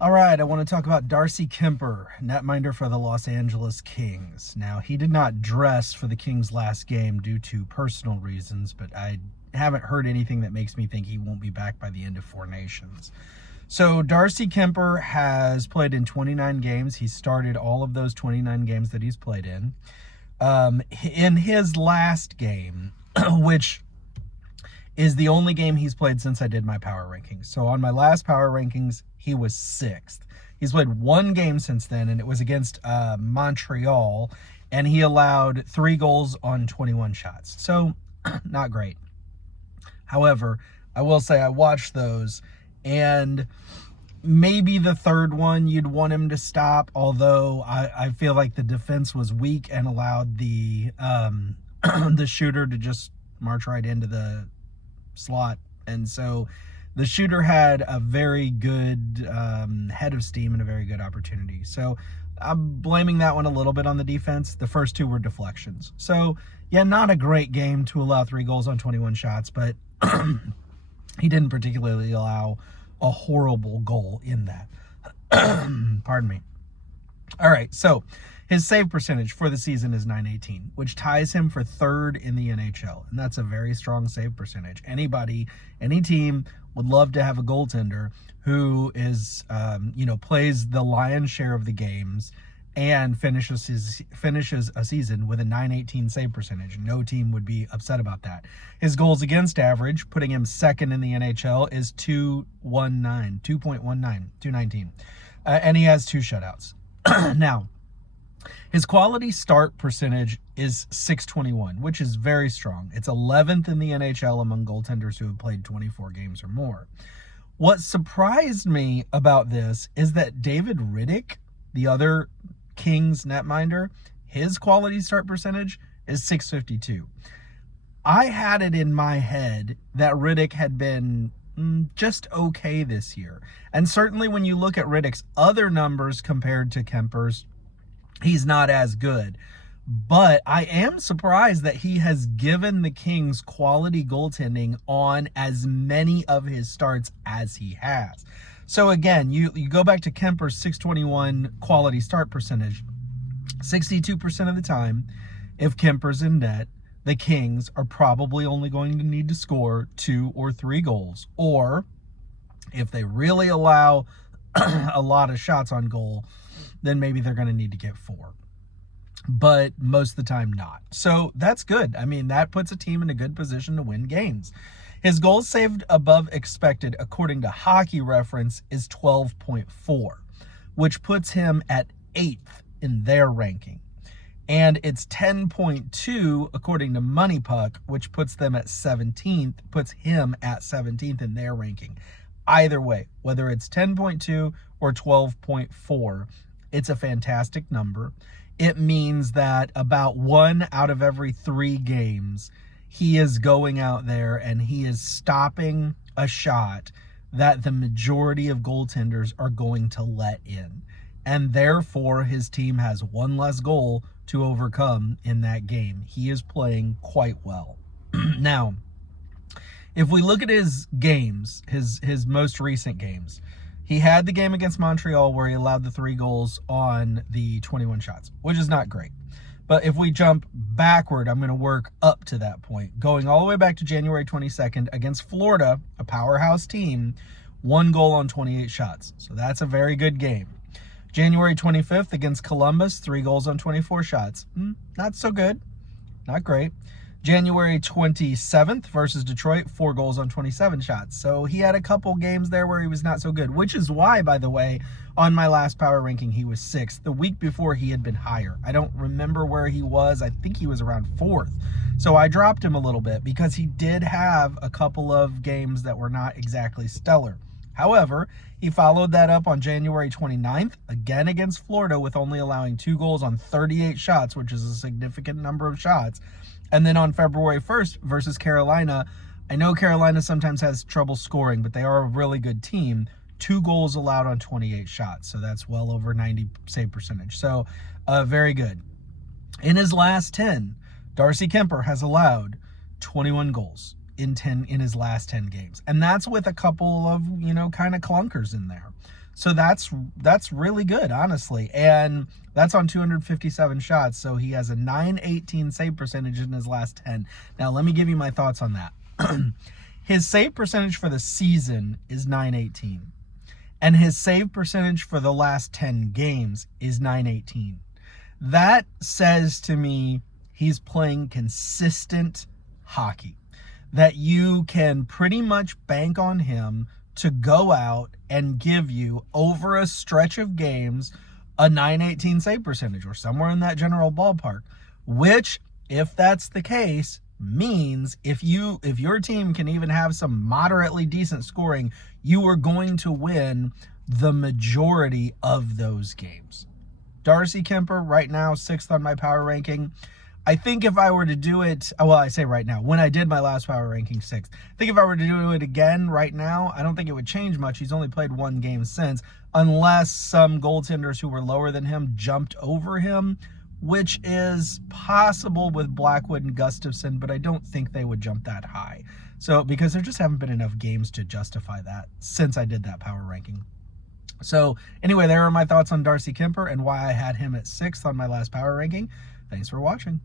All right, I want to talk about Darcy Kuemper, netminder for the Los Angeles Kings. Now, he did not dress for the Kings last game due to personal reasons, but I haven't heard anything that makes me think he won't be back by the end of Four Nations. So, Darcy Kuemper has played in 29 games. He started all of those 29 games that he's played in. In his last game, which is the only game he's played since I did my power rankings. So on my last power rankings, he was 6th. He's played one game since then, and it was against Montreal, and he allowed 3 goals on 21 shots. So, not great. However, I will say I watched those, and maybe the third one you'd want him to stop, although I feel like the defense was weak and allowed the the shooter to just march right into the slot, and so the shooter had a very good head of steam and a very good opportunity. So I'm blaming that one a little bit on the defense. The first 2 were deflections. So yeah, not a great game to allow 3 goals on 21 shots, but he didn't particularly allow a horrible goal in that. Pardon me. All right, so his save percentage for the season is .918, which ties him for 3rd in the NHL, and that's a very strong save percentage. Any team would love to have a goaltender who is, plays the lion's share of the games and finishes a season with a .918 save percentage. No team would be upset about that. His goals against average, putting him 2nd in the NHL, is 219, and he has 2 shutouts. Now, his quality start percentage is .621, which is very strong. It's 11th in the NHL among goaltenders who have played 24 games or more. What surprised me about this is that David Rittich, the other Kings netminder, his quality start percentage is .652. I had it in my head that Rittich had been just okay this year. And certainly when you look at Rittich's other numbers compared to Kuemper's, he's not as good. But I am surprised that he has given the Kings quality goaltending on as many of his starts as he has. So again, you go back to Kuemper's .621 quality start percentage. 62% of the time, if Kuemper's in net, the Kings are probably only going to need to score 2 or 3 goals. Or if they really allow a lot of shots on goal, then maybe they're going to need to get 4. But most of the time not. So that's good. I mean, that puts a team in a good position to win games. His goals saved above expected, according to Hockey Reference, is 12.4, which puts him at 8th in their ranking. And it's 10.2 according to Money Puck, which puts him at 17th in their ranking. Either way, whether it's 10.2 or 12.4, it's a fantastic number. It means that about 1 out of every 3 games, he is going out there and he is stopping a shot that the majority of goaltenders are going to let in. And therefore, his team has 1 less goal to overcome in that game. He is playing quite well. Now, if we look at his games, his most recent games, he had the game against Montreal where he allowed the 3 goals on the 21 shots, which is not great. But if we jump backward, I'm going to work up to that point. Going all the way back to January 22nd against Florida, a powerhouse team, 1 goal on 28 shots. So that's a very good game. January 25th against Columbus, 3 goals on 24 shots. Not so good. Not great. January 27th versus Detroit, 4 goals on 27 shots. So he had a couple games there where he was not so good, which is why, by the way, on my last power ranking, he was 6th. The week before, he had been higher. I don't remember where he was. I think he was around 4th. So I dropped him a little bit because he did have a couple of games that were not exactly stellar. However, he followed that up on January 29th, again against Florida, with only allowing 2 goals on 38 shots, which is a significant number of shots. And then on February 1st versus Carolina, I know Carolina sometimes has trouble scoring, but they are a really good team. 2 goals allowed on 28 shots, so that's well over 90 save percentage. So very good. In his last 10, Darcy Kuemper has allowed 21 goals in his last 10 games. And that's with a couple of, kind of clunkers in there. So that's really good, honestly. And that's on 257 shots. So he has a 918 save percentage in his last 10. Now, let me give you my thoughts on that. His save percentage for the season is 918. And his save percentage for the last 10 games is 918. That says to me he's playing consistent hockey, that you can pretty much bank on him to go out and give you, over a stretch of games, a 918 save percentage or somewhere in that general ballpark, which, if that's the case, means if your team can even have some moderately decent scoring, you are going to win the majority of those games. Darcy Kuemper, right now, 6th on my power ranking. I think if I were to do it, well, I say right now, when I did my last power ranking, 6th. I think if I were to do it again right now, I don't think it would change much. He's only played one game since, unless some goaltenders who were lower than him jumped over him, which is possible with Blackwood and Gustafson, but I don't think they would jump that high. So, because there just haven't been enough games to justify that since I did that power ranking. So, anyway, there are my thoughts on Darcy Kuemper and why I had him at 6th on my last power ranking. Thanks for watching.